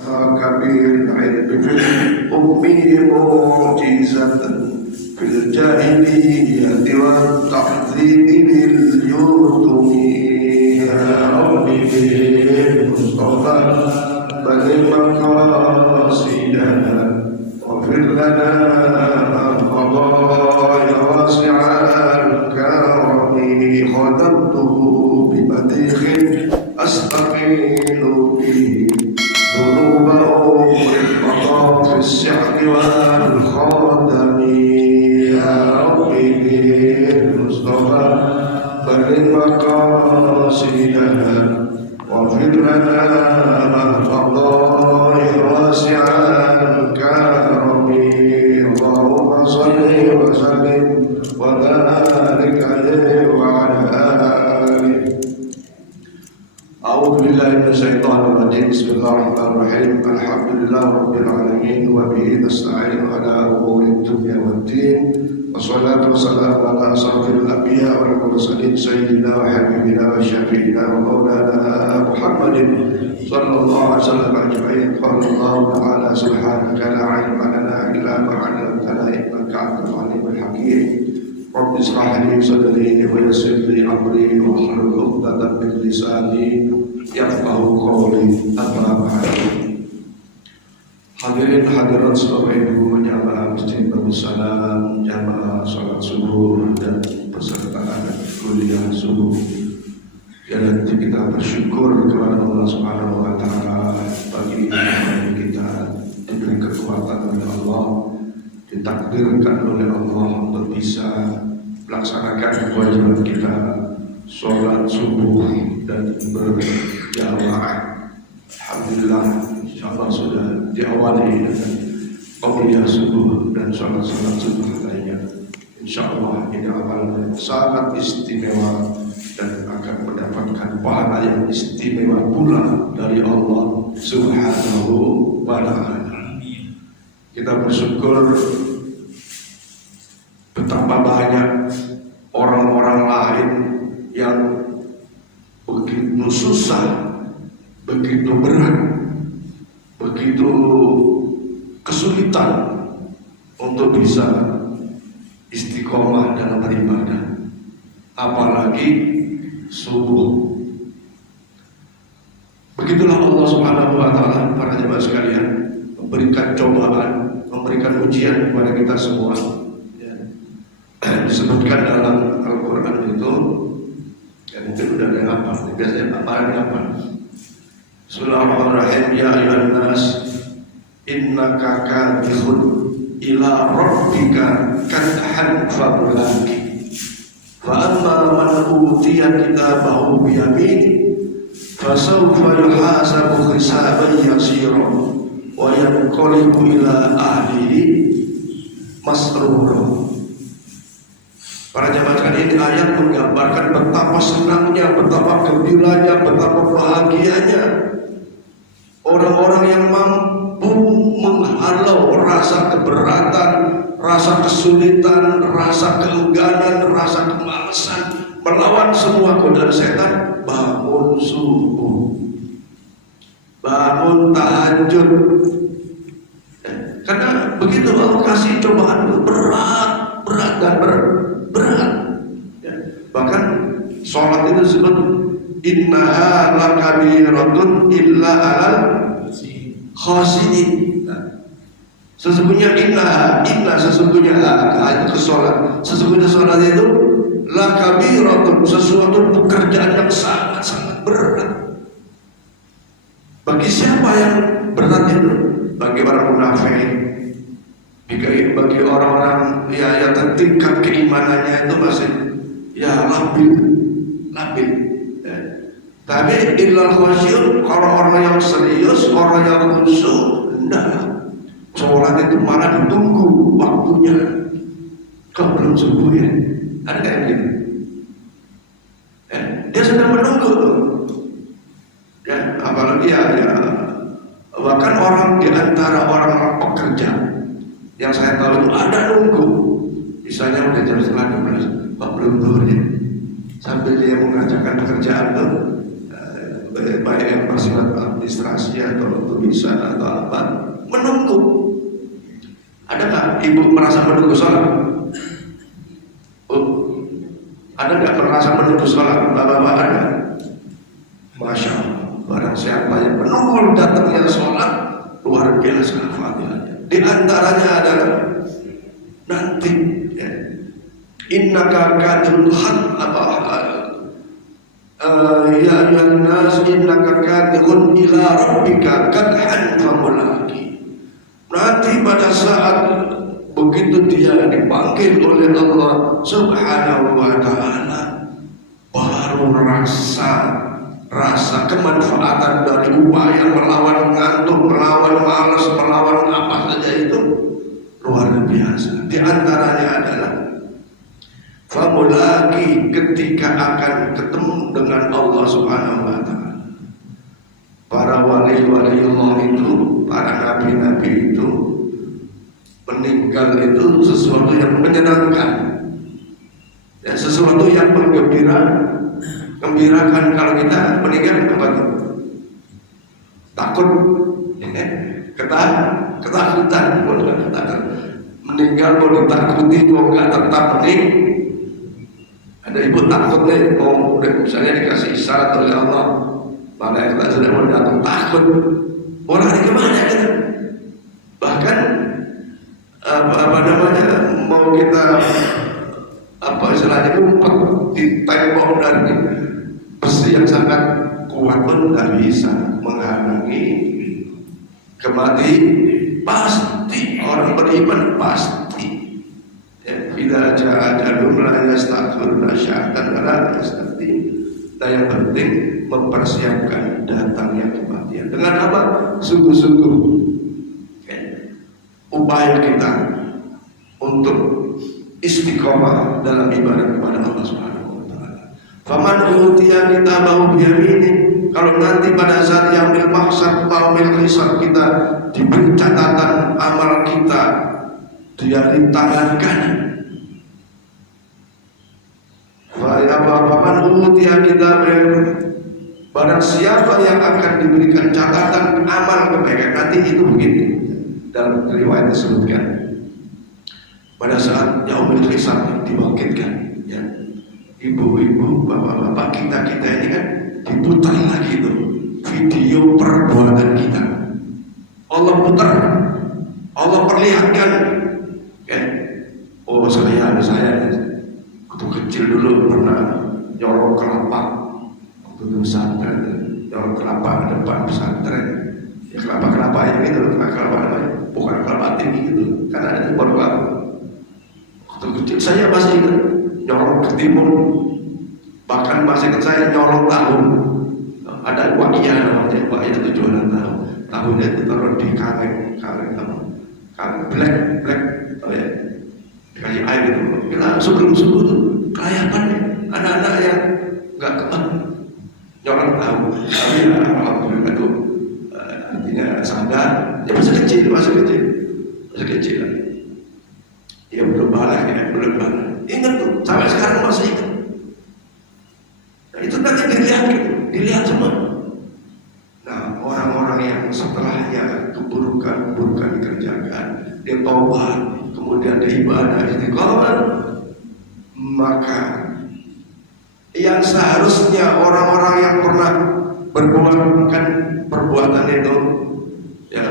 كبير العلم أمي معجزة في الجاهلية والتعظيم باليتم يا ربي بالمصطفى بلغ مقاصدنا واغفر لنا قضايا واسع الكرم خدمته بمديح أستقيل به ذنوبهم رفقا في السحر والخاتم يا ربي بالمصطفى بلغ مقاصدنا واغفر لنا قضايا واسع الكرم اللهم صل وسلم وبارك عليه وعلى آله. أعوذ بالله من الشيطان الرجيم. بسم الله الرحمن الرحيم. الحمد لله رب العالمين وبه نستعين على أمور الدنيا والدين والصلاة والسلام على أشرف الأنبياء والمرسلين سيدنا وحبيبنا وشفيعنا ومولانا محمد صلى الله عليه وسلم أجمعين. قال الله تعالى سبحانك لا علم لنا إلا ما علمتنا إنك أنت العليم الحكيم. رب اشرح لي صدري ويسر لي أمري واحلل عقدة من لساني يفقهوا قولي. أما بعد. Hadirin hadirat Bapak Ibu jamaah Masjid Darussalam, jamaah salat subuh dan peserta kuliah subuh. Dan kita bersyukur kepada Allah Subhanahu wa taala bagi kita diberi kekuatan oleh Allah, ditakdirkan oleh Allah untuk bisa melaksanakan kewajiban kita salat subuh dan berjamaah. Alhamdulillah, insyaallah sudah diawali dengan qabliyah subuh dan salat subuh lainnya. Insyaallah ini amal yang sangat istimewa dan akan mendapatkan pahala yang istimewa pula dari Allah Subhanahu wa taala. Kita bersyukur betapa banyak orang-orang lain yang begitu susah, begitu berat, begitu kesulitan untuk bisa istiqomah dalam beribadah, apalagi subuh. Begitulah Allah Subhanahu wa taala, para jemaah sekalian, memberikan cobaan, memberikan ujian kepada kita semua. Disebutkan dalam Al-Quran itu, ya mungkin udah ada apa, biasanya apa? Bismillahirrahmanirrahim. Ya ayyuhan nas innaka kadhihun ila rabbika kadhan famulaqi fa amma man utiya kitabahu bi yamini fasawfa yuhasabu hisaban yasira wa yanqalibu ila ahlihi masrura. Para jemaah sekalian, ini ayat menggambarkan betapa senangnya, betapa gembiranya, betapa bahagianya orang-orang yang mampu menghalau rasa keberatan, rasa kesulitan, rasa keengganan, rasa kemalasan, melawan semua godaan setan. Bangun subuh, bangun tahajud. Karena begitu Allah kasih cobaan itu berat dan berat. Bahkan sholat itu disebut innaha lakabiratun illa alal khasinin. Sesungguhnya sesungguhnya itu sholat. Sesungguhnya sholat itu lakabiratun, sesuatu pekerjaan yang sangat berat. Bagi siapa yang berat itu? Bagi orang munafik, bagi orang-orang yang tingkat keimanannya itu masih labil. Tapi illal khasyun, orang-orang yang serius, orang yang khusyuk, enggak. Sholat itu malah ditunggu waktunya. Kau belum subuh ya? Ada kayak gitu. Dia sedang menunggu. Apalagi bahkan orang di antara orang pekerja yang saya tahu itu ada nunggu. Misalnya udah jam 11:30, Pak belum turun ya. Sambil dia mengerjakan pekerjaan tuh, baik yang bersifat administrasi atau tulisan atau apa, menunggu. Ada nggak ibu merasa menunggu sholat? Ada nggak merasa menunggu sholat? Bapak-bapak ada? Masya Allah, barang siapa yang menunggu datangnya sholat, luar biasa fadilahnya. Di antaranya adalah nanti ya, innaka kadhul haq ya ayyuhan nas innaka kadhun ila rabbika kadhan famulaqi. Nanti pada saat begitu dia dipanggil oleh Allah Subhanahu wa ta'ala, baru rasa kemanfaatan dari upaya melawan ngantuk, melawan malas, melawan apa saja itu luar biasa. Di antaranya adalah famulaqi, ketika akan ketemu dengan Allah Subhanahu wa ta'ala. Para wali-wali Allah itu, para nabi-nabi itu, meninggal itu sesuatu yang menyenangkan ya, sesuatu yang menggembirakan. Kalau kita meninggal apa itu? Takut, ketakutan. Meninggal mau ditakuti, mau nggak tetap meninggal. Ada ibu takut nih, mau misalnya dikasih isyarat oleh Allah, maka kita sudah mau datang takut, mau lari kemana gitu. Bahkan apa namanya, mau kita apa istilahnya ngumpet di tembok dari besi yang sangat kuat pun tak bisa menghalangi kematian. Pasti orang beriman pasti bila ja'adalum la yastaghfiruna sya'atan la yastaqim. Dan yang penting mempersiapkan datangnya kematian. Dengan apa? Sungguh-sungguh upaya kita untuk istiqomah dalam ibadah kepada Allah Subhanahu wa ta'ala. Faman utiya kitabahu biyamini, kalau nanti pada saat yaumil mahsyar, yaumil hisab, kita diberi catatan amal kita dari tangan kanan. Faman utiya kitabahu, barang siapa yang akan diberikan catatan amal kebaikan, nanti itu begini. Dalam riwayat disebutkan pada saat yaumul hisab dibangkitkan ya, ibu-ibu, bapak-bapak, kita ini kan diputar lagi itu video perbuatan kita. Allah putar, Allah perlihatkan ya. Oh saya waktu kecil dulu pernah nyorong kelapa waktu di pesantren, nyorong kelapa depan pesantren ya, kelapa yang itu, kelapa namanya bukan kelapa tinggi gitu, karena ada baru kelapa. Waktu kecil saya masih ingat nyorong ketimun, bahkan masih ingat saya nyorong tahu. Ada wakia namanya, wakia itu jualan tahu. Tahunya itu taruh di kaleng black, oh ya, dikasih air gitu. Bila sebelum subuh tuh kelayapan anak-anak yang nggak kemana nyorong tahu. Tapi ya, alhamdulillah itu artinya sadar. Ya masih kecil. Ya belum balik. Ingat tuh, sampai sekarang masih ingat. Nah, itu nanti dilihat semua. Nah, orang-orang yang setelahnya keburukan dikerjakan, dia taubat, kemudian dia ibadah istiqomah, maka yang seharusnya orang-orang yang pernah berbuat perbuatan itu ya,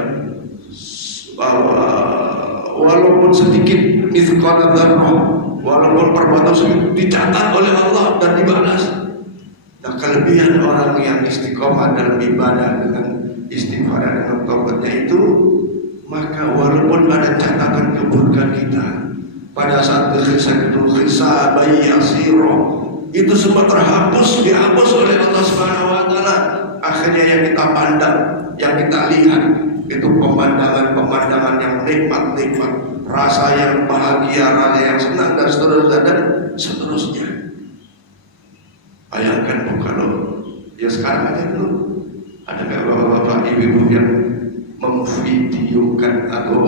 walaupun sedikit mithqala dzarrah, walaupun perbuatan sedikit dicatat oleh Allah dan dibalas. Nah, kelebihan orang yang istiqomah dalam ibadah dengan istighfar dan taubatnya itu, maka walaupun ada catatan keburukan kita pada saat hisab yasira, itu semua dihapus oleh Allah Subhanahu wa ta'ala. Akhirnya yang kita pandang, yang kita lihat itu pemandangan yang nikmat, rasa yang bahagia, rasa yang senang dan seterusnya. Bayangkan kalau ya sekarang aja tuh ada nggak bapak-bapak, ibu-ibu yang memvideokan atau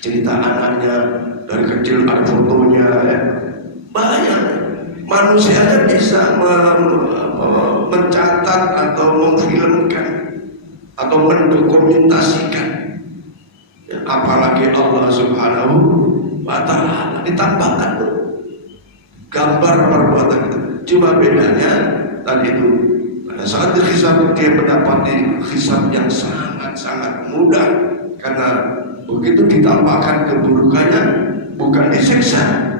cerita anaknya dari kecil, ada fotonya ya. Banyak Manusianya bisa mencatat atau memfilmkan atau mendokumentasikan, ya, apalagi Allah Subhanahu wa Ta'ala ditambahkan gambar perbuatan kita. Cuma bedanya tadi itu pada saat dihisab dia mendapati hisab yang sangat mudah, karena begitu ditambahkan keburukannya bukan disiksa,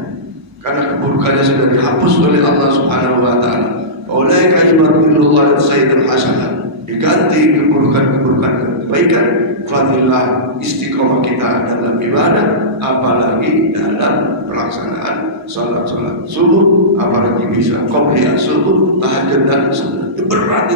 karena keburukannya sudah dihapus oleh Allah Subhanahu wa Ta'ala. Ulaika yubadilullahu sayyi'atan hasanah, diganti keburukan kebaikan. Fadillah istiqomah kita dalam ibadah, apalagi dalam pelaksanaan salat subuh, apalagi bisa qobliyah subuh, tahajud dan sunnah. Itu berat.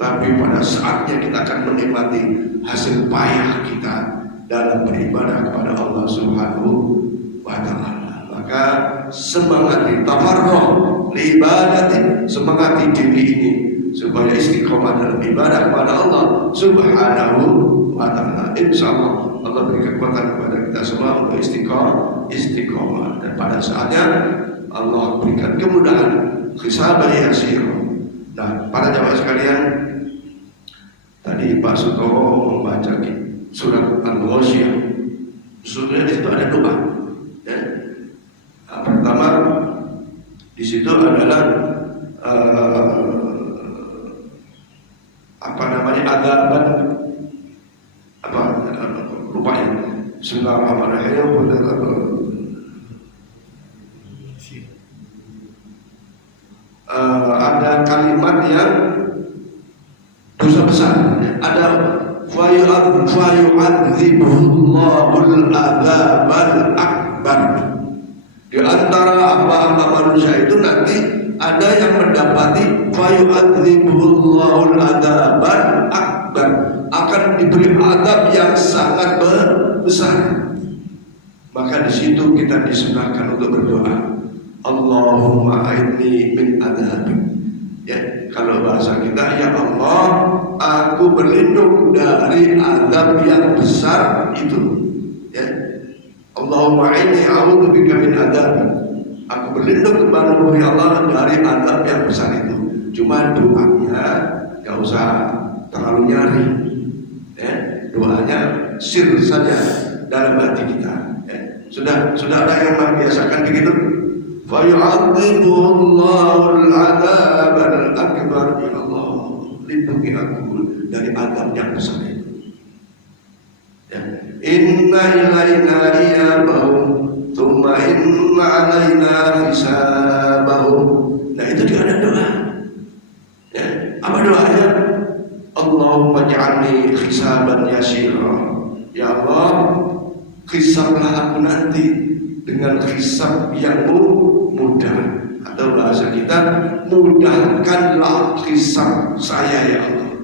Tapi pada saatnya kita akan menikmati hasil payah kita dalam beribadah kepada Allah Subhanahu wa Ta'ala. Maka semangati tafarruh li ibadati, semangati diri ini supaya istiqomah dalam ibadah kepada Allah Subhanahu wa Ta'ala. Insyaallah Allah beri kekuatan kepada kita semua untuk istiqomah, dan pada saatnya Allah berikan kemudahan, hisabah yasir. Nah, para jamaah sekalian, tadi Pak Sutomo membaca surat Al-Ghasyiyah. Sebenarnya di situ ada doa. Ya. Nah, pertama di situ adalah adaban rupanya. Bismillahirrahmanirrahim. Ada kalimat yang dosa besar. Ada fayu'adzibuhullahul adzabal akbar. Di antara hamba-hamba manusia itu nanti ada yang mendapati fayu'adzibuhullahul adzabal akbar, akan diberi adab yang sangat besar. Maka di situ kita disunahkan untuk berdoa, Allahumma a'idni min adzabik. Ya, kalau bahasa kita, ya Allah, aku berlindung dari azab yang besar itu. Ya, Allahumma a'idni a'udzubika min adzabik. Aku berlindung kepadamu ya Allah dari azab yang besar itu. Cuma doanya gak usah terlalu nyari. Ya, doanya sir saja dalam hati kita. Ya, sudah ada yang membiasakan begitu. Fayu'adzibuhullahul adzabal akbar. Ya Allah, lindungi aku dari azab yang besar itu. Ya. Inna ilaina iyabahum thumma inna alaina hisabahum. Nah, itu juga ada doa. Ya. Apa doanya? Allahumma ja'alni hisaban yasira. Ya Allah, hisablah aku nanti dengan hisab yang mudah, atau bahasa kita, mudahkanlah hisab saya ya Allah.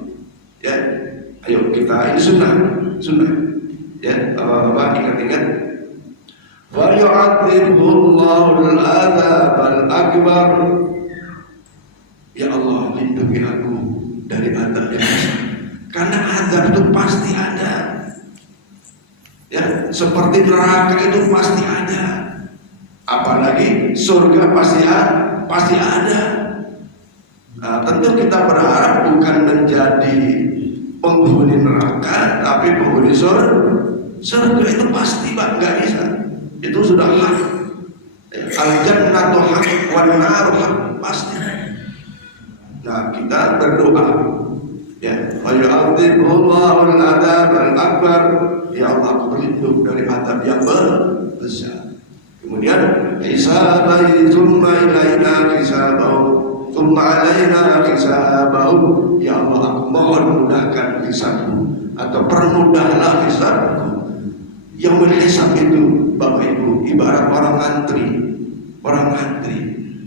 Ya, ayo kita, ini sunnah. Ya, Bapak ingat-ingat. Wa yu'adzibuhullahul adzabal akbar. Ya Allah, lindungi aku dari azab yang besar. Karena azab itu pasti ada. Ya, seperti neraka itu pasti ada. Apalagi surga pasti ada. Nah, tentu kita berharap bukan menjadi penghuni neraka, tapi penghuni surga itu pasti Pak, nggak bisa. Itu sudah hak. Al-jannatu hak wan naru hak, pasti. Nah, kita berdoa, ya, wa yu'adzibuhullahul adzabal akbar. Ya Allah, aku berlindung dari azab yang besar. Kemudian hisabai thumma ilaina hisabahu thumma alaina hisabahu. Ya Allah, aku mohon mudahkan hisabku, atau permudahlah hisabku. Yang menghisab itu Bapak Ibu ibarat orang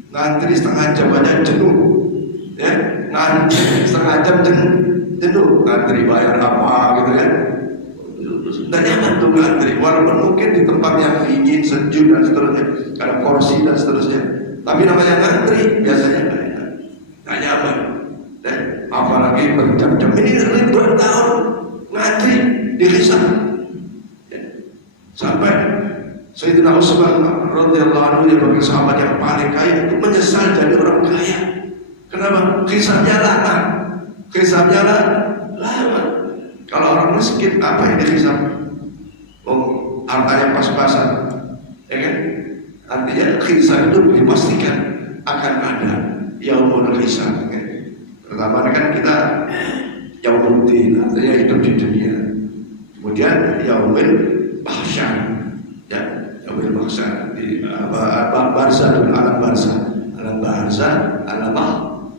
ngantri setengah jam aja jenuh. Ya, ngantri setengah jam jenuh, ngantri bayar apa gitu ya. Dan nyaman tuh ngantri, walaupun mungkin di tempat yang dingin, sejuk dan seterusnya, ada kursi dan seterusnya, tapi namanya ngantri biasanya nggak nyaman. Apalagi berjam-jam, ini ribuan tahun ngantri dihisab. Sampai Sayyidina Utsman radhiyallahu anhu yang bagi sahabat yang paling kaya itu menyesal jadi orang kaya. Kenapa? Hisabnya lama. Hisabnya lama. Kalau orang miskin apa yang dihisab? Oh, hartanya pas-pasan, ya kan? Artinya hisab itu dipastikan akan ada yaumul hisab. Kan? Pertama kan kita yaumul din, artinya hidup di dunia. Kemudian yaumul mahsyar, ya, yaumul mahsyar di barzah dan alam barzah, alam barzah, alam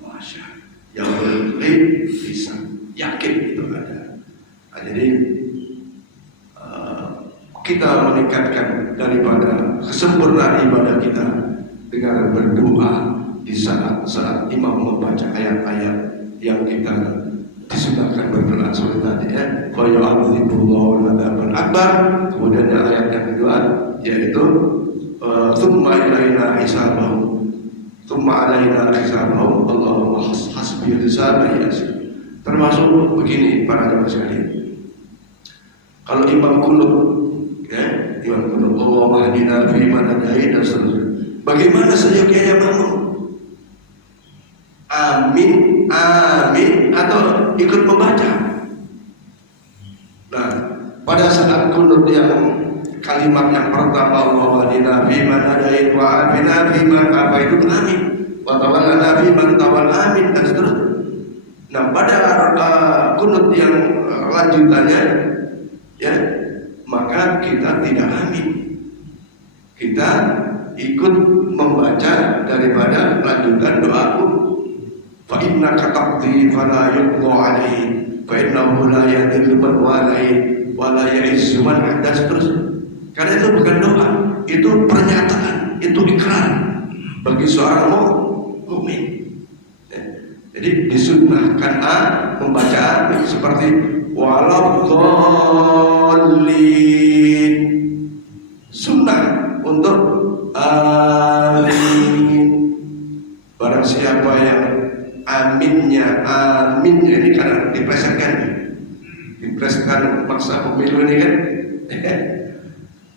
mahsyar, yaumul hisab, yakin itu ada. Nah, jadi kita meningkatkan daripada kesempurnaan ibadah kita dengan berdoa di saat imam membaca ayat-ayat yang kita disunahkan berdoa seperti tadi ya. Fa yu'adzibullahu adzabal akbar. Kemudian ayat yang kedua yaitu tsumma ilaina hisabahum. Tsumma alaina hisabahum. Allahumma hasbi hisabi yasir. Termasuk begini para jemaah sekalian. Kalau imam kunut, ya, imam kunut, Allahumma hadina fi man hadait dan seterusnya. Bagaimana seyogyanya makmum? Amin, amin, atau ikut membaca? Nah, pada saat kunut yang kalimat yang pertama Allahumma hadina fi man hadait wa afina fi man apa itu amin, wa tawallana fi man tawal amin dan seterusnya. Nah, pada kunut yang lanjutannya, ya, maka kita tidak amin, kita ikut membaca daripada lanjutan doaku. Fa innaka taqdi fala yuqda alaihi fa innahu la yadhillu man walaihi wa la ya'izzu man hadas. Terus karena itu bukan doa, itu pernyataan, itu ikrar bagi seorang mukmin. Jadi disunnahkan membaca seperti waladhdallin, sunnah untuk amin. Barang siapa yang aminnya ini karena dipresetkan paksa pemilu ini kan.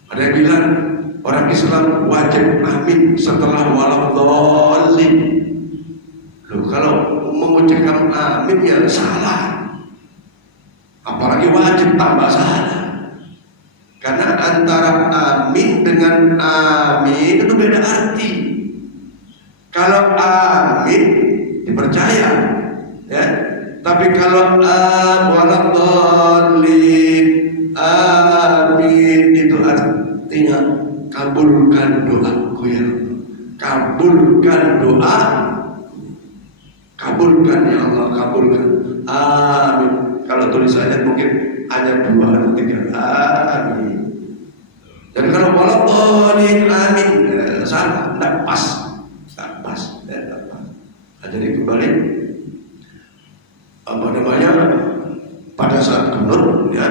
Ada yang bilang orang Islam wajib amin setelah waladhdallin. Loh, kalau mengucapkan amin ya salah, apalagi wajib tambah salah. Karena antara amin dengan amin itu beda arti. Kalau amin dipercaya, ya. Tapi kalau waladhdallin, amin itu artinya kabulkan doaku ya Allah. Kabulkan doa. Kabulkan ya Allah, kabulkan. Amin. Kalau tulisannya mungkin hanya 2 atau 3. Amin. Dan kalau waladhdallin amin, salah, tidak pas. Tidak pas. Nah, jadi kembali pada saat kunut ya,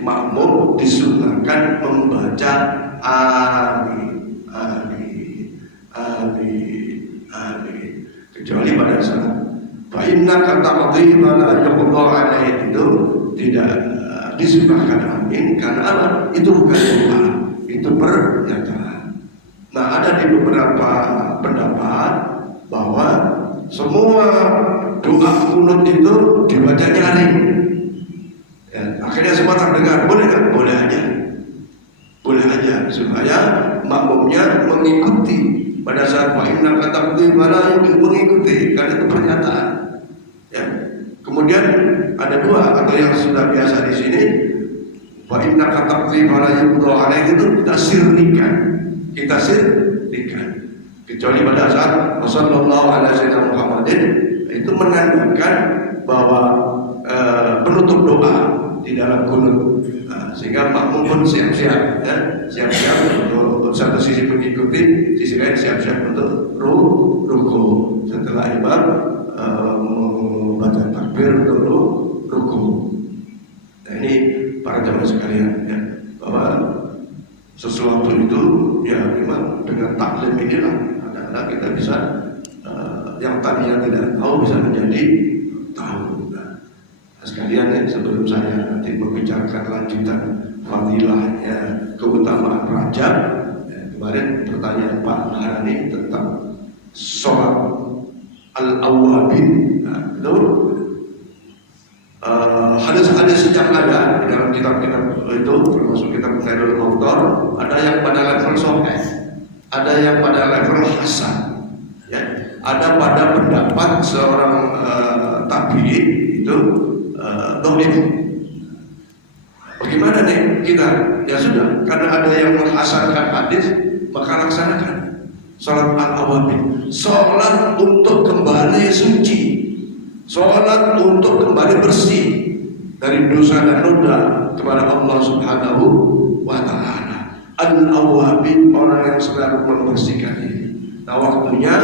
makmum disunahkan membaca amin, amin, amin, amin. Kecuali pada saat fa innaka taqdi wa la yuqda alaihi itu tidak disunahkan amin karena apa? Itu bukan doa, itu pernyataan. Nah, ada di beberapa pendapat bahwa semua doa kunut itu dibaca nyaring. Ya, akhirnya semua terdengar, boleh nggak? Boleh aja supaya makmumnya mengikuti. Pada saat fa innaka taqdi wa la yuqda mengikuti karena itu pernyataan. Ya. Kemudian ada 2 atau yang sudah biasa di sini fa innaka taqdi wa la yuqda alaihi itu kita sirnikan. Kecuali pada saat sallallahu alaihi wasallam Muhammadin itu menandakan bahwa penutup doa di dalam kunut. Nah, sehingga makmum pun siap-siap ya, siap-siap untuk satu sisi mengikuti, sisi lain siap-siap untuk ruku. Setelah imam membaca takbir untuk ruku. Nah, ini para jamaah sekalian ya, bahwa sesuatu itu ya memang dengan taklim inilah kadang-kadang kita bisa yang tadinya tidak tahu bisa menjadi tahu. Sekalian ya, sebelum saya nanti membicarakan lanjutan fadilahnya keutamaan Rajab ya, Kemarin pertanyaan Pak Maharani tentang sholat al-awwabin. Nah, itu hadis-hadis yang ada di dalam kitab-kitab itu, termasuk kitab Khairul Mautor, ada yang pada level sahih, ada yang pada level hasan, ya. Ada pada pendapat seorang tabi'in itu dhaif. Bagaimana nih kita? Ya sudah, karena ada yang menghasankan hadis, maka laksanakan sholat al-awwabin, sholat untuk kembali suci, sholat untuk kembali bersih dari dosa dan noda kepada Allah Subhanahu wa Ta'ala. Al-awwabin, orang yang selalu membersihkan diri. Nah, waktunya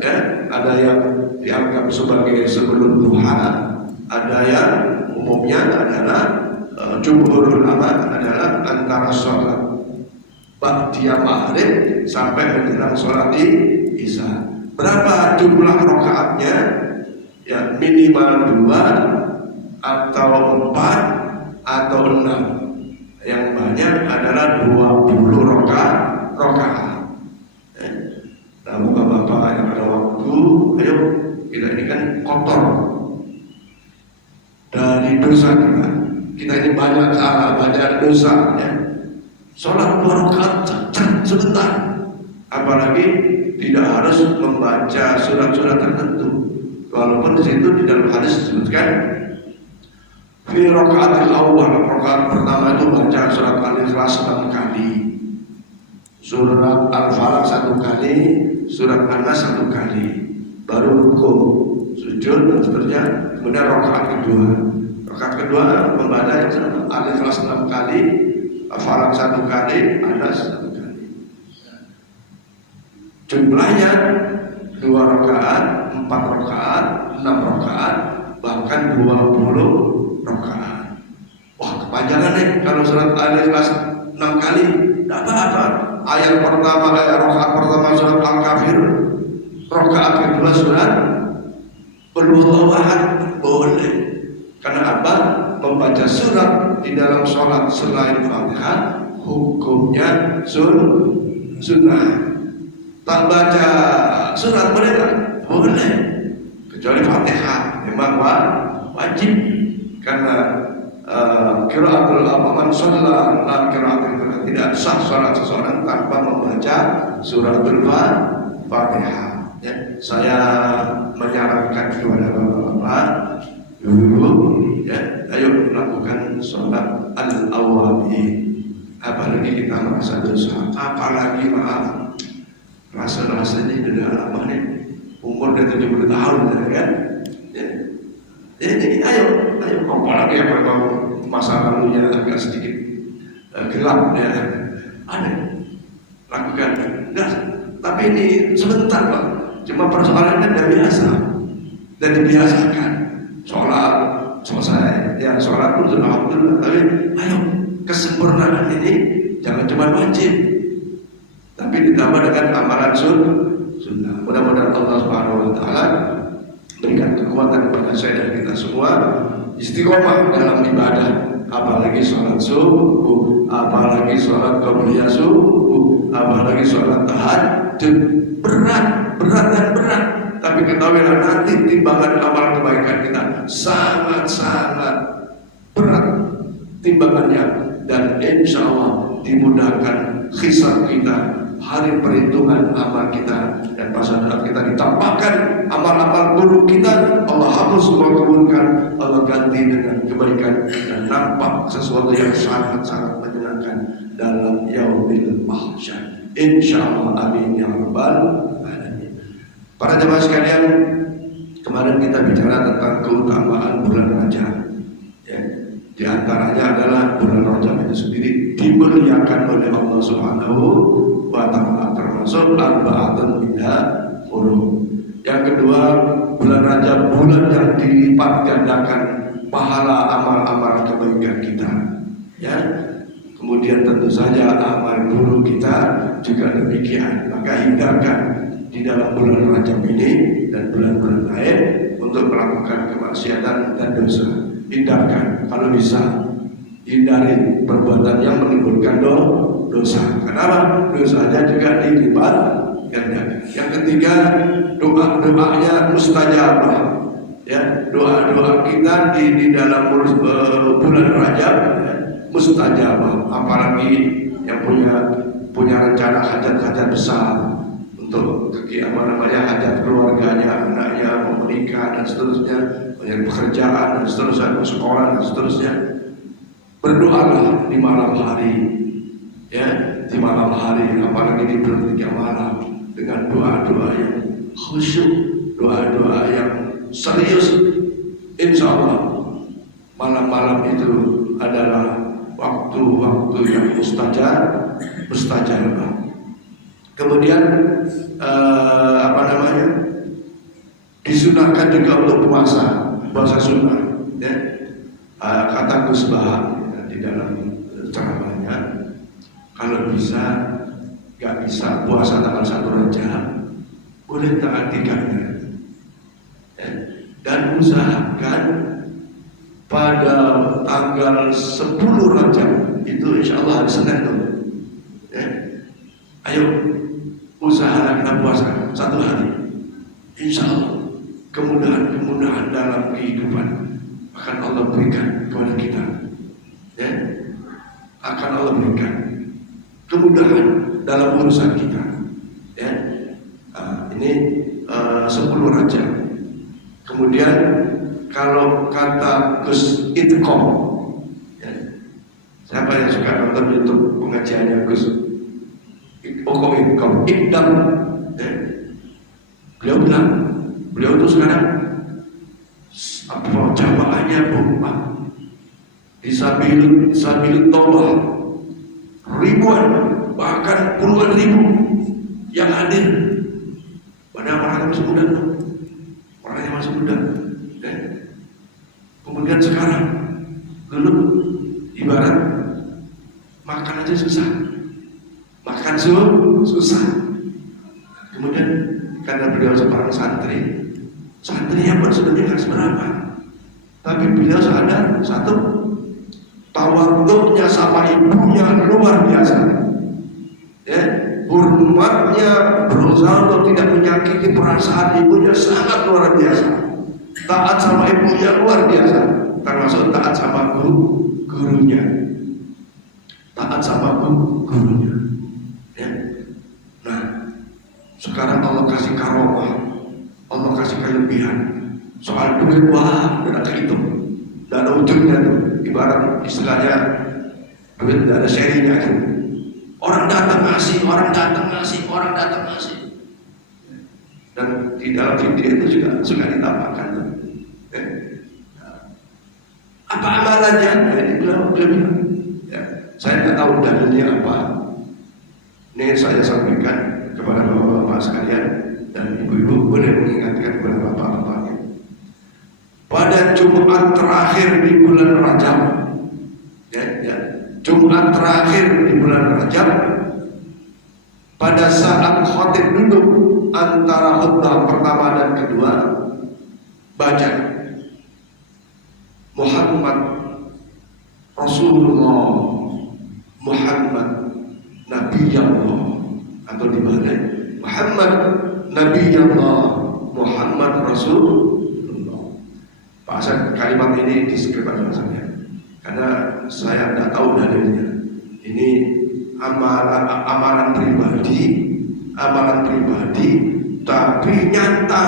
ya, ada yang dianggap sebagai sebelum duha, ada yang umumnya adalah jumhurul ulama adalah antara sholat ba'diyah maghrib sampai menjelang sholat isya. Berapa jumlah rakaatnya? Ya, minimal 2 atau 4 atau 6. Yang banyak adalah 20 rakaat. Nah, bapak-bapak yang ada waktu, ayo kita ini kan kotor dari dosa kita. Kita ini banyak salah, banyak dosa, ya. Sholat 2 rakaat sebentar. Apalagi tidak harus membaca surat-surat tertentu. Walaupun di situ di dalam hadis disebutkan fi rakaatil awwal, rakaat pertama itu baca surat Al-Ikhlas 6 kali, surat Al-Falaq 1 kali, surat An-Nas 1 kali, baru rukuk, sujud dan seterusnya. Kemudian rakaat kedua. Rakaat kedua membaca Al-Ikhlas 6 kali, Al-Falaq 1 kali, An-Nas 1 kali. Jumlahnya 2 rakaat, 4 rakaat, 6 rakaat, bahkan 20 rakaat. Wah, kepanjangan nih kalau surat Al-Ikhlas 6 kali. Tidak apa-apa. Ayat pertama, rakaat pertama surat Al-Kafir, rakaat kedua surat Qul huwallahu ahad, boleh. Karena apa? Membaca surat di dalam sholat selain Fatihah hukumnya sunnah. Tak baca surat boleh tak? Boleh, kecuali Fatihah memang wajib. Karena qiraatul man shalla la qiraatul, tidak sah salat seseorang tanpa membaca suratul Fatihah. Ya, saya menyarankan kepada bapak-bapak dulu, ya, ayo lakukan sholat al-awwabin. Apalagi kita merasa dosa, apalagi maaf, rasa-rasanya sudah apa nih, umur udah 70 tahun ya. Jadi ayo apalagi yang memang masa lalunya agak sedikit gelap ya, ada lakukan. Enggak, tapi ini sebentar Pak, cuma persoalannya udah biasa dan dibiasakan. Sholat selesai, ya sholat pun sudah alhamdulillah. Tapi ayo, kesempurnaan ini jangan cuma wajib, tapi ditambah dengan amalan sunnah. Mudah-mudahan Allah Subhanahu wa Ta'ala berikan kekuatan kepada saya dan kita semua istiqomah dalam ibadah, apalagi sholat subuh, apalagi sholat qabliyah subuh, apalagi sholat tahajud. Berat. Tapi ketahuilah nanti timbangan amal kebaikan kita sangat-sangat berat timbangannya, dan insya Allah dimudahkan hisab kita, hari perhitungan amal kita, dan pas saat kita ditampakkan amal-amal buruk kita, Allah hapus, Allah kabulkan, Allah ganti dengan kebaikan, dan nampak sesuatu yang sangat-sangat menyenangkan dalam yaumil mahsyar. Insyaallah, amin ya rabbal alamin. Para jemaah sekalian, kemarin kita bicara tentang keutamaan bulan Rajab. Ya, di antaranya adalah bulan Rajab itu sendiri dimuliakan oleh Allah Subhanahu wa Ta'ala, termasuk arba'atun minha hurum. Yang kedua, bulan Rajab bulan yang dilipat gandakan pahala amal-amal kebaikan kita. Ya. Kemudian tentu saja amal buruk kita juga demikian. Maka hindarkan di dalam bulan Rajab ini dan bulan-bulan lain untuk melakukan kemaksiatan dan dosa. Hindarkan, kalau bisa hindari perbuatan yang menimbulkan dosa. Kenapa? Dosanya juga dilipat ganda. Yang ketiga, doanya mustajabah. Ya, doa-doa kita di dalam bulan Rajab ya, mustajabah. Apalagi yang punya rencana hajat-hajat besar untuk hajat keluarganya, anaknya mau menikah dan seterusnya, banyak pekerjaan dan seterusnya, sekolah dan seterusnya. Berdoalah di malam hari, ya, di malam hari, apalagi di bulan 3 malam dengan doa-doa yang khusyuk, doa-doa yang serius. Insya Allah malam-malam itu adalah waktu-waktu yang mustajabah. Kemudian disunahkan juga untuk puasa sunnah. Ya. Kata Gus Bah di dalam ceramahnya, kalau bisa, nggak bisa puasa tanggal 1 Rajab, boleh tanggal 3-nya. Ya. Dan usahakan pada tanggal 10 Rajab itu insya Allah hari Senin tuh. Ya. Ayo usahakan kita puasa 1 hari. Insya Allah kemudahan dalam kehidupan akan Allah berikan kepada kita. Ya. Akan Allah berikan kemudahan dalam urusan kita. Ya. Ini 10 Rajab. Kemudian kalau kata Gus Itkom, ya, siapa yang suka nonton YouTube pengajiannya Gus Itkom, Ibdam, ya, beliau itu sekarang jamaahnya bomba di Sabil Taubat, ribuan bahkan puluhan ribu yang hadir. Padahal orangnya masih muda, ya. Kemudian sekarang dulu ibarat makan aja susah, susah. Kemudian karena beliau seorang santrinya pun sebenarnya nggak seberapa, tapi beliau sadar satu, tawaduknya sama ibunya luar biasa, ya, hormatnya berusaha untuk tidak menyakiti perasaan ibunya sangat luar biasa, taat sama ibunya luar biasa, termasuk taat sama gurunya, ya. Nah, sekarang Allah kasih karomah, Allah kasih kelebihan. Soal duit, wah, tidak terhitung, tidak ada ujungnya tuh. Ibarat istilahnya duit tidak ada serinya tuh. Orang datang ngasih. Dan di dalam video itu juga suka ditambahkan tuh. Apa amalannya? Ini belum. Ya, saya tidak tahu dalilnya apa. Ini saya sampaikan kepada bapak-bapak sekalian dan ibu-ibu, boleh mengingatkan kepada bapak-bapaknya. Pada Jumat terakhir di bulan Rajab, Jumat terakhir di bulan Rajab, pada saat khotib duduk antara khutbah pertama dan kedua, baca Muhammad Rasulullah, Muhammad Nabi Allah, atau dibaca Muhammad Nabi Allah, Muhammad Rasulullah. Bahasa kalimat ini diskripsikan saya, karena saya tidak tahu dalilnya. Ini amalan pribadi, tapi nyata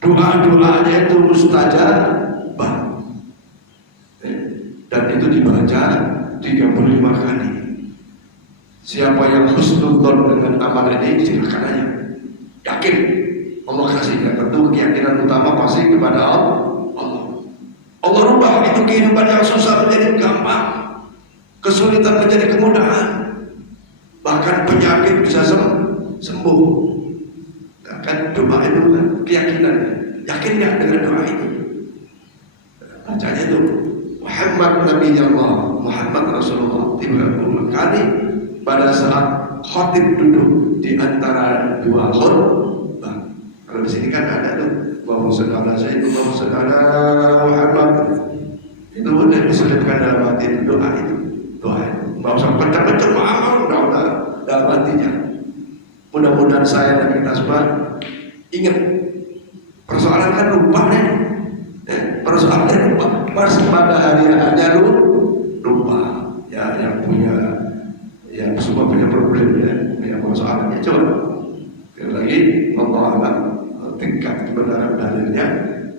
doa-doanya itu mustajabah, dan itu dibaca 35 kali. Siapa yang husnudzon dengan amalan ini, silakan aja. Yakin Allah kasih, ya, tentu keyakinan utama pasti kepada Allah. Allah rubah itu kehidupan yang susah menjadi gampang, kesulitan menjadi kemudahan, bahkan penyakit bisa sembuh. Nah, kan doa itu kan keyakinan. Yakin nggak dengan doa itu? Bacanya itu Muhammad Nabi Allah, Muhammad Rasulullah 30 kali pada saat khotib duduk di antara dua khutbah. Kalau di sini kan ada tuh bahwa saudara saya itu, bahwa saudara Muhammad itu udah diselipkan dalam hati doa itu. nggak usah pencet-pencet, udah dalam hatinya. Mudah-mudahan saya dan kita semua ingat, persoalan kan lupa nih, persoalannya lupa, pas pada hari aja lupa, ya yang punya, ya semua punya problem ya, punya persoalannya. Coba sekali lagi, Allah tingkat kebenaran dalilnya,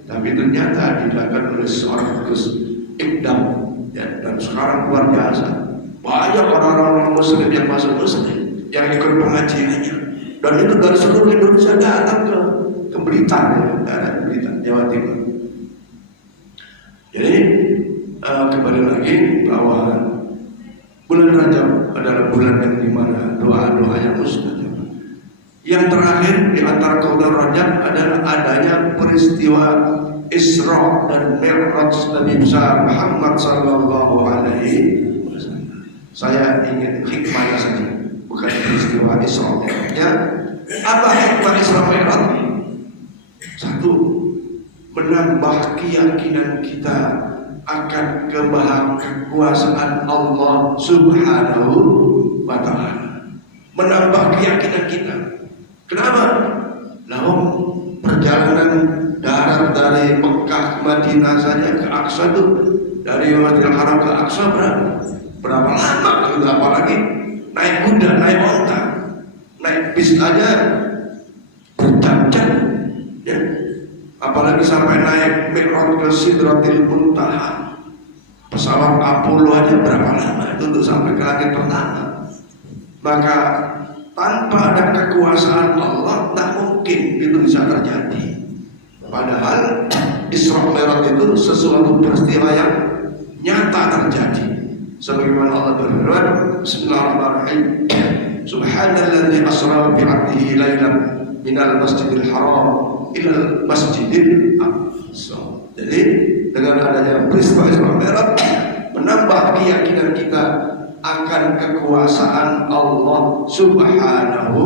tapi ternyata dilakukan oleh seorang Gus Ibdam, ya, dan sekarang luar biasa banyak orang-orang Muslim yang masuk Muslim, yang ikut pengajiannya, dan itu dari seluruh Indonesia datang ke Blitar, ya, Blitar, Jawa Timur. Jadi kembali lagi bahwa bulan Rajab adalah bulan yang dimana doa-doa yang mustajab. Yang terakhir di antara qaul Rajab adalah adanya peristiwa Isra dan Mi'raj Nabi besar Muhammad sallallahu alaihi wasallam. Saya ingin hikmahnya saja, bukan peristiwa Isra Mi'rajnya. Apa hikmah Isra Mi'raj? Satu, menambah keyakinan kita akan kekuasaan Allah Subhanahu wa ta'ala. Menambah keyakinan kita. Kenapa? Lalu perjalanan darat dari Mekah ke Madinah saja ke Aqsa itu, dari Masjidil Haram ke Aqsa berapa lama gitu, apalagi naik kuda, naik onta, naik bis aja berjam-jam ya. Apalagi sampai naik Mi'raj ke Sidratil Muntaha, pesawat Apollo aja berapa lama itu untuk sampai ke langit pertama. Maka tanpa ada kekuasaan Allah, tak mungkin itu bisa terjadi. Padahal Isra Mi'raj itu sesuatu peristiwa yang nyata terjadi. Sebagaimana Allah berfirman, Bismillahirrahmanirrahim, Subhanalladzi asra bi'abdihi lailan minal masjidil haram ilal masjidil aqsa. Jadi dengan adanya peristiwa Isra Mi'raj menambah keyakinan kita akan kekuasaan Allah Subhanahu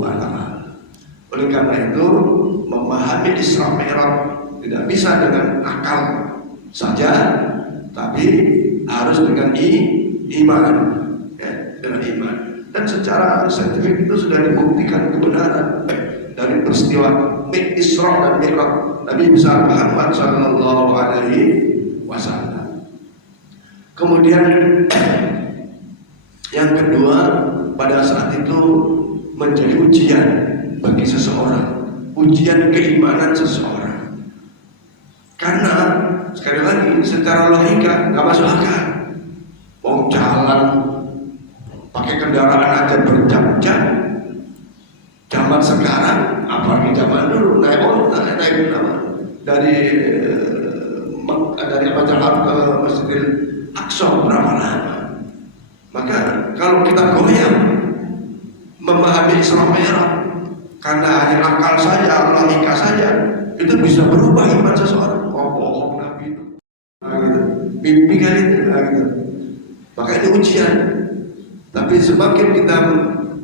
wa ta'ala. Oleh karena itu, memahami Isra Mi'raj tidak bisa dengan akal saja, tapi harus dengan iman, ya, dengan iman. Dan secara saintifik itu sudah dibuktikan kebenaran dari peristiwa Isra dan Mi'raj Nabi besar Muhammad sallallahu alaihi wasallam. Kemudian yang kedua, pada saat itu menjadi ujian bagi seseorang, ujian keimanan seseorang. Karena sekali lagi secara logika nggak masuk akal. Mau jalan pakai kendaraan aja berjam-jam. Zaman sekarang, apalagi zaman dulu naik dari Jalan ke Masjidil Aqsa berapa lama? Maka kalau kita goyang memahami Isra Mi'raj karena hanya akal saja, logika saja, itu bisa berubah iman seseorang. Oh, bohong Nabi itu, gitu. Mimpi kali itu, gitu. Maka itu ujian. Tapi semakin kita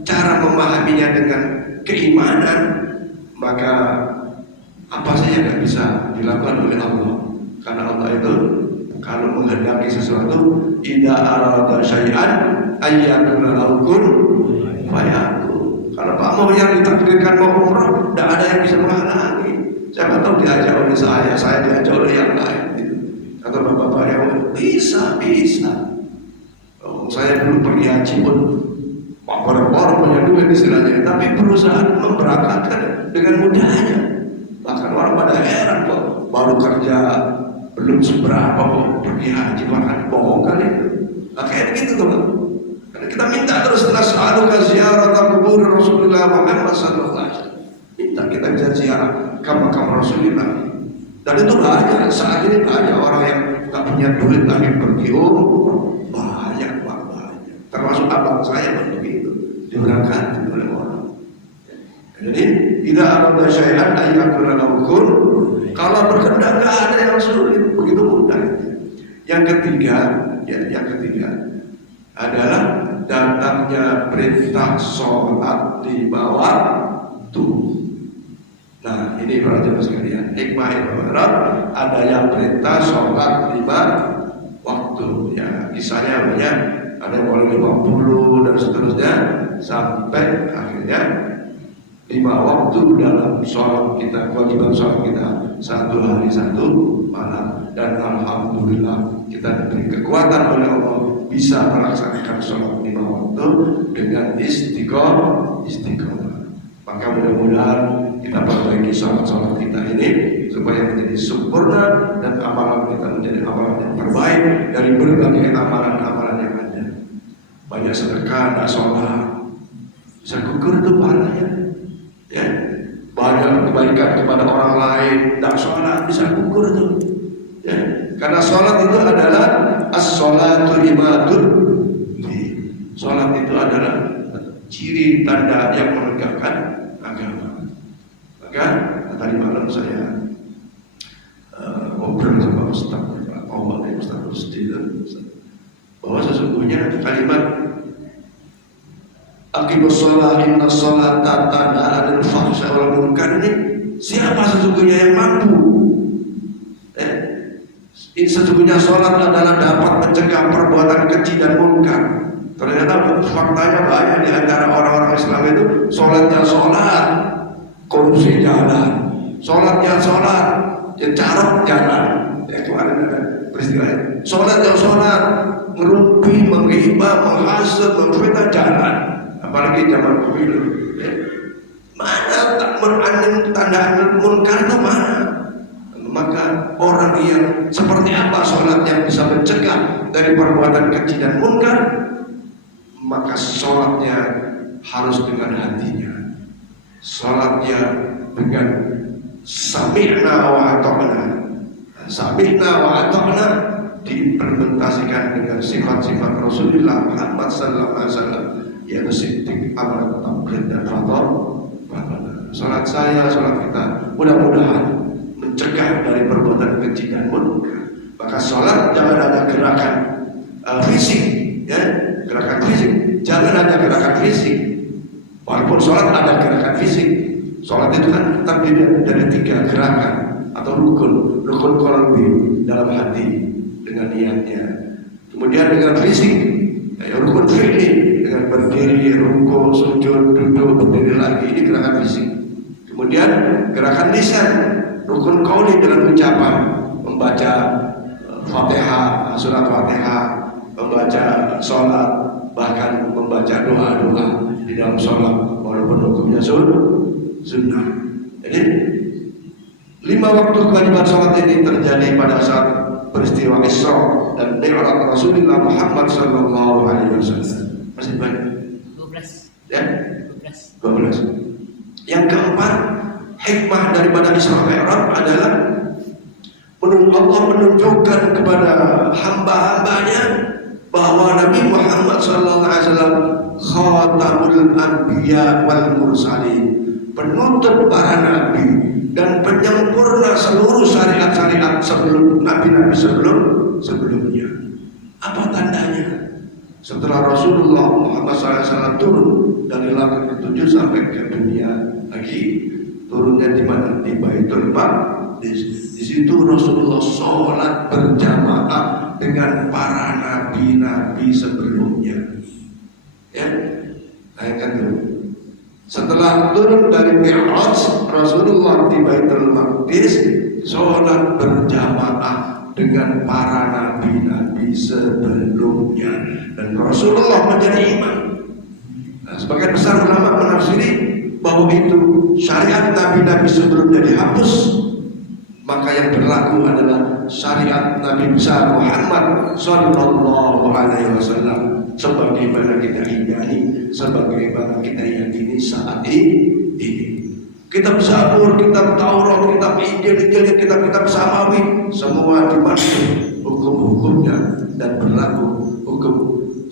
cara memahaminya dengan keimanan, maka apa saja yang bisa dilakukan oleh Allah. Karena Allah itu kalau menghendaki sesuatu, idza arada syai'an ayyakuna lahu kun fayakun. Kalau Pak mau yang ditakdirkan mau umrah, tidak ada yang bisa menghalangi. Siapa tahu diajak oleh saya diajak oleh yang lain gitu. Atau bapak-bapak yang bisa. Oh, saya dulu pergi haji pun orang punya duit istilahnya, tapi perusahaan memberangkatkan dengan mudahnya. Bahkan orang pada heran kok, baru kerja belum seberapa kok pergi haji, bahkan bohong kali itu. Nah, kayak gitu tuh kan. Karena kita minta terus nas'aluka ziyarata kubur Rasulullah Muhammad sallallahu alaihi wasallam. Minta kita bisa ziarah ke makam Rasulullah. Dan itu banyak, saat ini banyak orang yang tak punya duit tapi pergi banyak. Termasuk abang saya pun begitu, diberangkatkan oleh orang. Jadi tidak ada syai'an ayyakuna lahu kun. Kalau berkehendak tidak ada yang sulit, begitu mudah. Yang ketiga adalah datangnya perintah sholat di bawah waktu. Nah, ini para jemaah sekalian, hikmah ada yang perintah sholat 5 waktu. Ya, kisahnya banyak. ada yang mulai 50 dan seterusnya sampai akhirnya 5 waktu dalam sholat kita, kewajiban sholat kita 1 hari 1 malam. Dan alhamdulillah kita diberi kekuatan oleh Allah bisa melaksanakan sholat 5 waktu dengan istiqomah. Maka mudah-mudahan kita perbaiki sholat kita ini supaya menjadi sempurna dan amalan kita menjadi amalan yang terbaik dari berbagai amalan-amalan yang ada. Banyak sedekah, tidak sholat, bisa gugur itu pahalanya. Ya, banyak kebaikan kepada orang lain, tidak sholat, bisa gugur itu. Ya, karena sholat itu adalah as-sholatu imadun. Sholat itu adalah ciri tanda yang menegakkan agama. Maka tadi malam saya ngobrol sama Ustaz Rusdi bahwa sesungguhnya kalimat aqimus shalah inna sholata tanha 'anil fahsya'i wal munkar ini siapa sesungguhnya yang mampu? Sesungguhnya sholat adalah dapat mencegah perbuatan keji dan munkar. Ternyata faktanya banyak di antara orang-orang Islam itu sholatnya sholat, korupsi jalan, sholatnya sholat, carok jalan. Ya kemarin ada peristiwa sholatnya sholat, ngerumpi, menghibah, menghasut, memfitnah jalan. Apalagi zaman pemilu. Mana tak meranin tanda munkar itu mana? Maka orang yang seperti apa sholat yang bisa mencegah dari perbuatan keji dan munkar, maka sholatnya harus dengan hatinya, sholatnya dengan sami'na wa ata'na. Sami'na wa ata'na diimplementasikan dengan sifat-sifat Rasulullah Muhammad sallallahu alaihi wasallam, yaitu siddiq, amanah, tabligh dan fadl. Sholat saya, sholat kita mudah-mudahan mencegah dari perbuatan keji dan munkar. Maka sholat jangan ada gerakan fisik, ya, gerakan fisik. Jangan ada gerakan fisik. Walaupun sholat ada gerakan fisik. Sholat itu kan terdiri dari 3 gerakan atau rukun qalbi dalam hati dengan niatnya. Kemudian dengan fisik, ya, rukun fi'li dengan berdiri, rukuk, sujud, duduk, berdiri lagi, ini gerakan fisik. Kemudian gerakan lisan, rukun qauli dengan ucapan, membaca Fatihah, surat Fatihah, membaca sholat, bahkan membaca doa-doa di dalam sholat walaupun hukumnya sunnah. Jadi 5 waktu kewajiban sholat ini terjadi pada saat peristiwa Isra dan Mi'raj Rasulullah Muhammad sallallahu alaihi wasallam. Masih banyak? 12. Ya? 12. Yang keempat, hikmah daripada Isra Mi'raj adalah Allah menunjukkan kepada hamba-hambanya bahwa Nabi Muhammad SAW khatamul anbiya wal mursalin, penutup para nabi dan penyempurna seluruh syariat-syariat sebelum nabi-nabi sebelumnya. Apa tandanya? Setelah Rasulullah Muhammad SAW turun dari langit ke-7 sampai ke dunia lagi, turunnya di mana? Di Baitul Maqdis. Di situ Rasulullah sholat berjamaah dengan para nabi-nabi sebelumnya. Ya, bayangkan dulu. Setelah turun dari Mi'raj, Rasulullah di Baitul Maqdis sholat berjamaah dengan para nabi-nabi sebelumnya, dan Rasulullah menjadi imam. Nah, sebagian besar ulama menafsiri bahwa itu syariat nabi-nabi sebelumnya dihapus, maka yang berlaku adalah syariat Nabi besar Muhammad sallallahu alaihi wasallam sebagaimana kita imani, sebagaimana kita yakini saat ini. Kitab Zabur, kitab Taurat, kitab Injil, kitab Samawi, semua dimaksud hukum-hukumnya dan berlaku hukum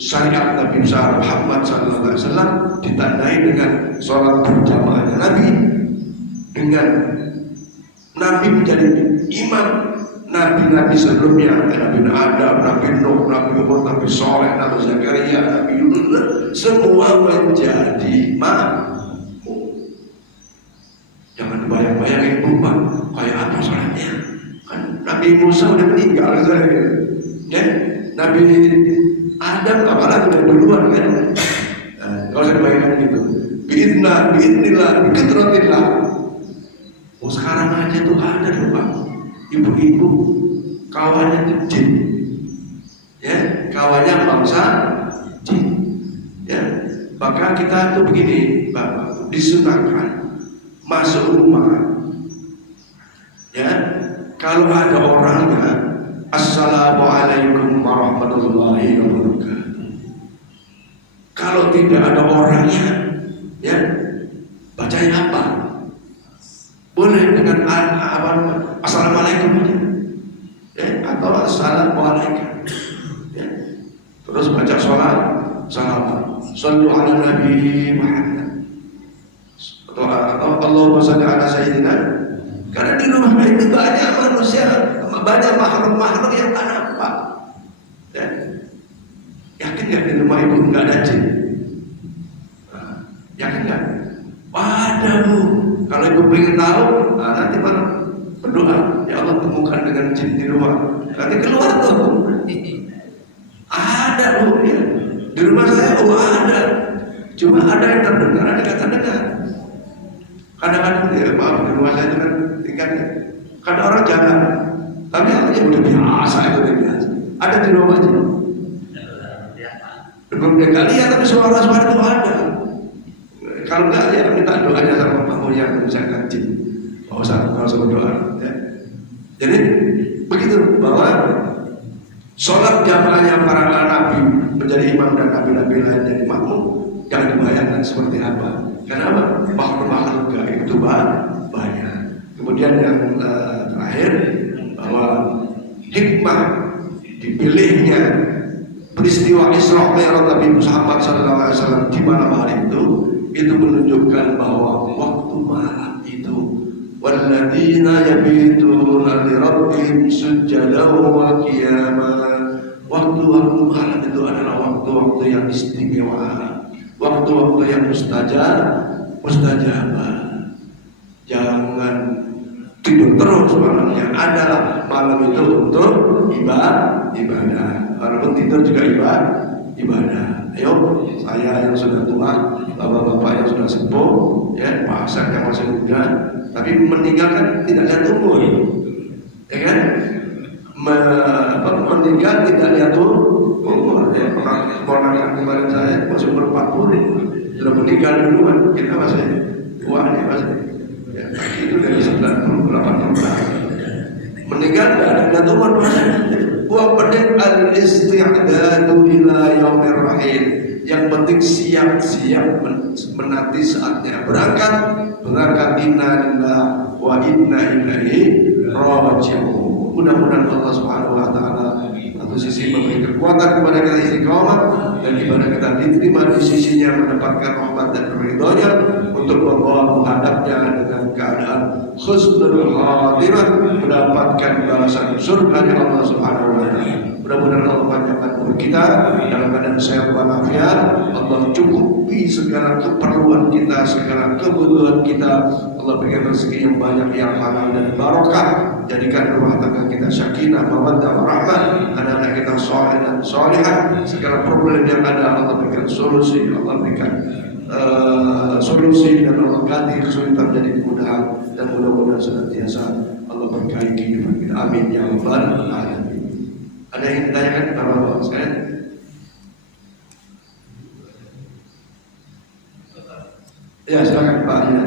syariat Nabi besar Muhammad sallallahu alaihi wasallam ditandai dengan sholat berjamaahnya Nabi, dengan Nabi menjadi imam nabi-nabi sebelumnya, Nabi Adam, Nabi Nuh, Nabi Hud, Nabi Saleh, Nabi Zakaria, Nabi Yunus, semua menjadi makmum. Jangan bayang-bayangin berubah kayak apa sholatnya. Kan Nabi Musa udah meninggal, ya. Nabi Adam apalagi udah duluan kan. Kalau saya bayangkan gitu, biidnillah, bikudratillah. Oh sekarang aja tuh ada loh Pak, ibu-ibu kawannya tuh jin, ya kawannya bangsa jin, ya. Maka kita tuh begini, Bapak, disunahkan masuk rumah, ya kalau ada orangnya, assalamualaikum warahmatullahi wabarakatuh. Kalau tidak ada orangnya, ya bacain apa? Boleh dengan apa? Assalamualaikum aja, ya, atau assalamualaikum, ya. Terus baca sholat, salam, sallu ala Nabi Muhammad, atau Allahumma shalli ala Sayyidina. Karena di rumah itu banyak manusia, banyak makhluk-makhluk yang tak nampak, ya. Yakin nggak di rumah ibu nggak ada jin? Yakin nggak? Ada bu. Kalau ibu pengen tahu, nanti baru berdoa, ya Allah temukan dengan jin di rumah. Nanti keluar tuh. Ada bu, ya. Di rumah saya ada. Cuma ada yang terdengar, ada yang tak terdengar. Kadang-kadang ya maaf di rumah saya itu kan tingkatnya. Kadang orang jalan, tapi aja udah biasa itu udah biasa. Ada di rumah aja. Belum dia lihat tapi suara-suara itu ada. Kalau enggak ya minta doanya sama kamu yang misalkan jin. Oh saya kalau doa. Ya. Jadi begitu bahwa sholat jamaahnya para nabi menjadi imam dan nabi-nabi lain jadi makmum, jangan dibayangkan seperti apa. Kenapa? Makhluk-makhluk gaib itu banyak. Kemudian yang terakhir bahwa hikmah dipilihnya peristiwa Isra Mi'raj Nabi Muhammad SAW di malam hari itu menunjukkan bahwa waktu malam itu walladzina yabituna li rabbihim sujadan wa qiyama. Waktu-waktu malam itu adalah waktu-waktu yang istimewa, waktu-waktu yang mustajabah. Jangan tidur terus malamnya. Adalah malam itu untuk ibadah. Walaupun tidur juga ibadah. Ayo, saya yang sudah tua, bapak-bapak yang sudah sepuh, ya, Pak Hasan yang masih muda, tapi meninggalkan tidak lihat umur, ya kan? Meninggal tidak lihat umur. Ya, ponakan kemarin saya masih umur 40, sudah meninggal duluan, kita masih tua nih masih. Ya, itu dari 90-80 tahun. Meninggal tidak lihat umur masih. Wa penting al-isti'dadu ila yaumir rahim. Yang penting siap-siap menanti saatnya berangkat inna lillahi wa inna ilaihi raji'un. Mudah-mudahan Allah Subhanahu wa taala satu sisi memberi kekuatan kepada kita istiqomah dan ibadah kita diterima di sisinya, mendapatkan rahmat dan ridhonya untuk membawa menghadapnya dengan keadaan husnul khatimah, mendapatkan balasan surga dari Allah Subhanahu wa taala. Mudah-mudahan Allah panjangkan umur kita dalam keadaan sehat walafiat. Allah cukupi segala keperluan kita, segala kebutuhan kita. Allah berikan rezeki yang banyak, yang halal dan barokah. Jadikan rumah tangga kita sakinah, mawaddah, warahmah. Anak-anak kita soleh dan solehah. Segala problem yang ada Allah berikan solusi. Allah berikan solusi dan Allah ganti kesulitan jadi kemudahan. Dan mudah-mudahan senantiasa Allah berkahi kehidupan kita. Amin ya rabbal alamin. Ada yang ditanyakan kepada Bapak sekalian? Ya silakan Pak. Ya.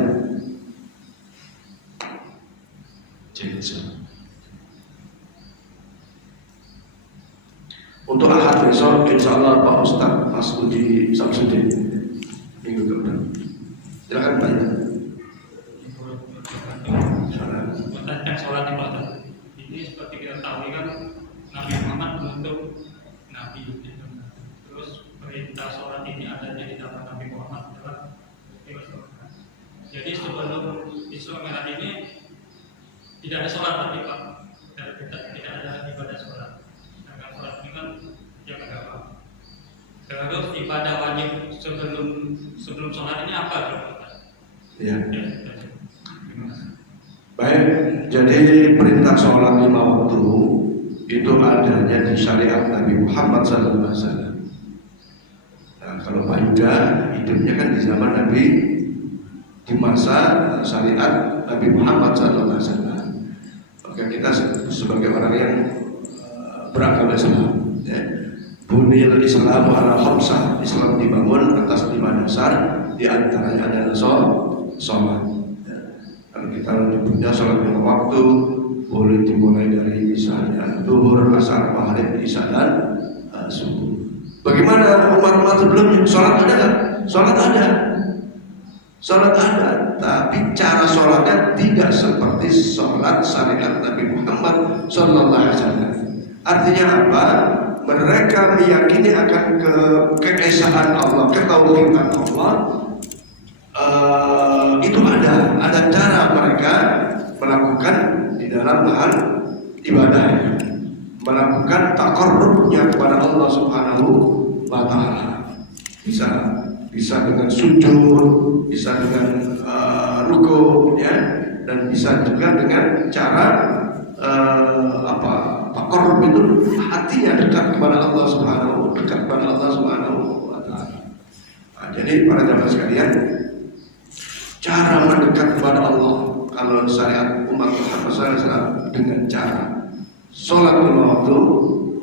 Untuk ahad besok, insya Allah Pak Ustadz Mas Budi Samsudin minggu depan. Silakan Pak. Tentang sholat di Pak. Ini seperti kita tahu kan Nabi Muhammad untuk Nabi. Terus perintah sholat ini ada di dalam Nabi Muhammad adalah. Jadi sebelum Isra Mi'raj ini tidak ada sholat lagi Pak. Tidak ada ibadah sholat. Sedangkan sholat ini kan yang agama. Terus ibadah wajib sebelum sholat ini apa Pak? Ya. Baik, jadi perintah sholat 5 waktu itu adanya di syariat Nabi Muhammad SAW. Nah, kalau Pak Yuda hidupnya kan di zaman Nabi, di masa syariat Nabi Muhammad SAW. Maka kita sebagai orang yang beragama Islam, ya, buniyal Islam ala khamsah, Islam dibangun atas 5 dasar, di antaranya adalah sholat. Ya. Kalau kita menyebutnya sholat lima waktu, boleh dimulai dari misalnya zuhur, asar, maghrib, isya dan subuh. Bagaimana umat-umat sebelumnya? Sholat ada nggak? Sholat ada. Sholat ada, tapi cara sholatnya tidak seperti sholat syariat Nabi Muhammad SAW. Artinya apa? Mereka meyakini akan keesaan Allah, ketauhidan Allah. Itu ada cara mereka melakukan di dalam hal ibadahnya, melakukan taqarrubnya kepada Allah Subhanahu wa Ta'ala. Bisa dengan sujud, bisa dengan ruku, ya, dan bisa juga dengan cara taqarrub itu hatinya dekat kepada Allah Subhanahu wa Ta'ala. Nah, jadi para jamaah sekalian, cara mendekat kepada Allah kalau syariat umat Muhammad SAW dengan cara sholat lima waktu,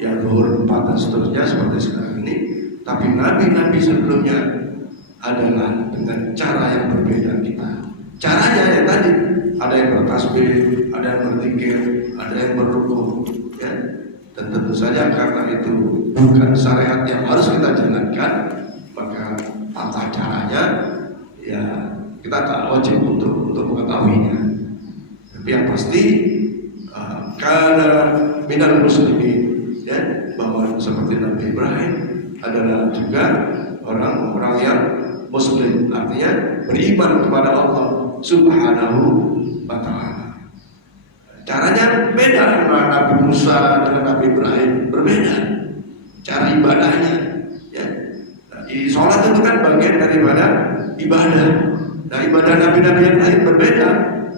ya zuhur, 4 dan seterusnya seperti sekarang ini. Tapi nabi-nabi sebelumnya adalah dengan cara yang berbeda kita. Caranya ya tadi, ada yang bertasbih, ada yang berzikir, ada yang berruku, ya. Dan tentu saja karena itu bukan syariat yang harus kita jalankan, maka tata caranya ya kita tak wajib untuk mengetahuinya. Tapi yang pasti karena minal muslimin, ya, bahwa seperti Nabi Ibrahim adalah juga orang-orang yang Muslim, artinya beriman kepada Allah Subhanahu wa Ta'ala. Caranya beda dengan Nabi Musa dengan Nabi Ibrahim, berbeda cara ibadahnya. Ya. Nah, sholat itu kan bagian daripada ibadah. Nah, ibadah Nabi-Nabi yang lain berbeda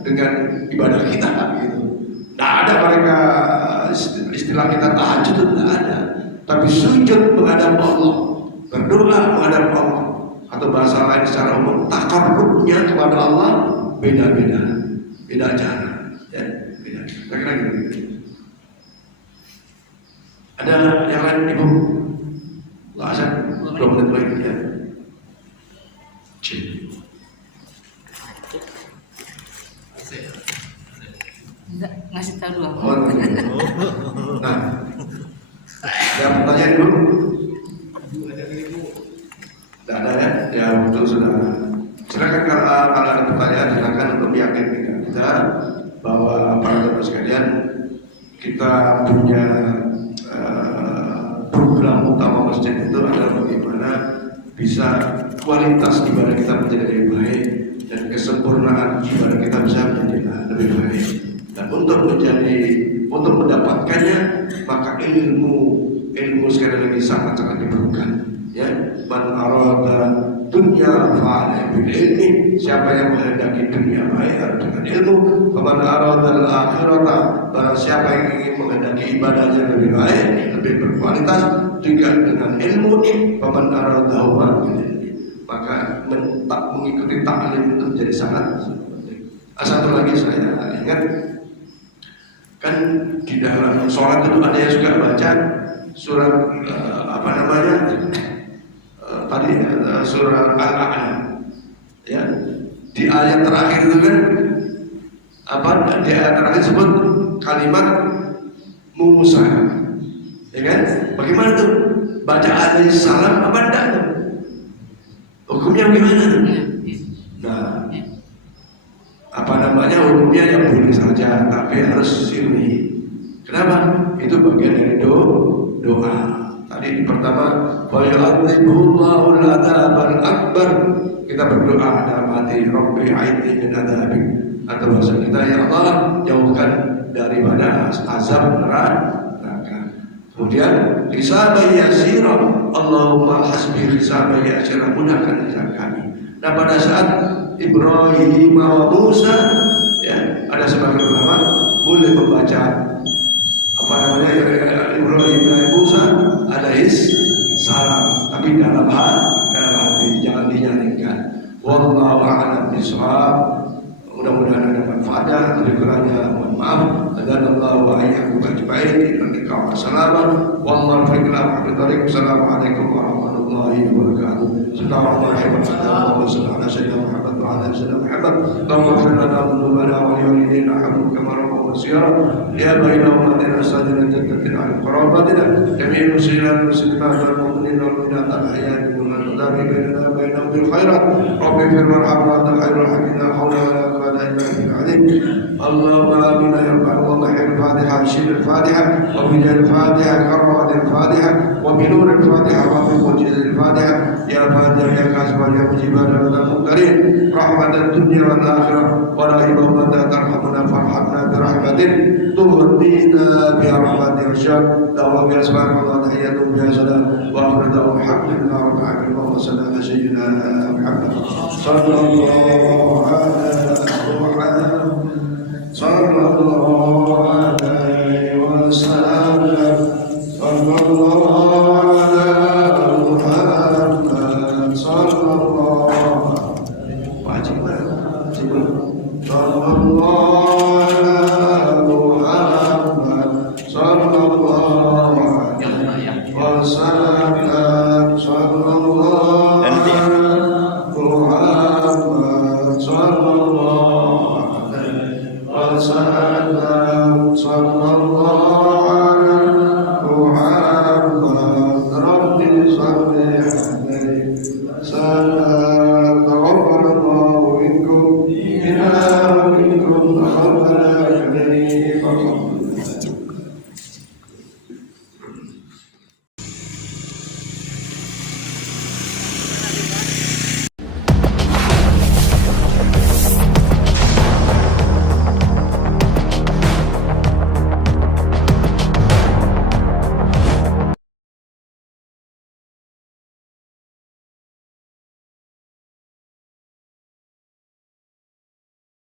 dengan ibadah kita, gitu. Tidak ada mereka istilah kita tahajud itu tidak ada, tapi sujud menghadap Allah, berdoa menghadap Allah, atau bahasa lain secara umum taqarrubnya kepada Allah beda cara, ya, beda. Kira-kira gitu. Ada yang lain, Ibu? Nggak ada, 2 menit lagi, ya. Enggak, ngasih tahu dulu. Nah, ada pertanyaan dulu? Tidak ada, ya? Ya betul, sudah. Silakan kalau ada pertanyaan, silakan untuk meyakinkan kita bahwa para teman sekalian, kita punya program utama masjid itu adalah bagaimana bisa kualitas ibadah kita menjadi lebih baik dan kesempurnaan ibadah kita bisa menjadi lebih baik. Dan untuk mendapatkannya, maka ilmu sekali lagi sangat diperlukan. Ya, man arada dunya fa'ala bil ilmi, siapa yang menghendaki dunia baik dengan ilmu. Man arada al akhirata, barang siapa yang ingin menghendaki ibadahnya lebih baik, lebih berkualitas juga dengan ilmu. Man arada bil ilmi, maka mengikuti taklim itu menjadi sangat penting. Satu lagi saya ingat, kan di dalam sholat itu ada yang suka baca surat surat Al-A'la, ya. Di ayat terakhir itu kan di ayat terakhir sebut kalimat Musa, ya kan? Bagaimana tuh? Baca alaihi salam apa enggak tuh? Hukumnya gimana tuh? Nah, hukumnya yang boleh saja, tapi harus sirri. Kenapa? Itu bagian dari doa. Tadi pertama, wa'yu'adzibullahu al-'adzabal akbar. Kita berdoa dalam hati, Rabbi a'idni min adzabik. Atau bahasa kita, ya Allah, jauhkan daripada azab neraka. Kemudian hisaban yasira, Allahumma hasbi hisaban yasira, mudahkan hisab kami. Nah, pada saat Ibrahim wa Musa, ya, ada sebagian ulama boleh membaca tulis salam, tapi dalam hati, jangan dinyanyikan. Wallahu a'lam bishawab. Mudah-mudahan ada manfaatnya, lebih kurangnya mohon maaf. Dan Allah wa iyyakum ajma'in. Assalamualaikum warahmatullahi wabarakatuh. Assalamualaikum warahmatullahi wabarakatuh. Sallallahu يا بين أمتنا سادنا جدتنا عن قرابتنا جميع المسلمين والمسلمات والمؤمنين والمؤمنات الأحياء منهم والأموات بيننا وبينهم بالخيرات رب اغفر وارحم وأنت خير الراحمين لا حول ولا قوة إلا بالله العظيم اللهم آمين يا رب اللهم خير الفاتحة بشر الفاتحة وبجاه الفاتحة كرم الفاتحة وبنور الفاتحة وبموجز الفاتحة يا فاتح يا كاسب يا مجيب المنكرين رحمة الدنيا والآخرة ولا إمامة ترحمنا فارحمنا برحمة تغنينا برحمة الرشاد دعوة بأسماء الله تحياتهم بها سلام وآخر دعوة الحمد لله رب العالمين اللهم صل على سيدنا محمد صلى الله عليه وسلم صلى الله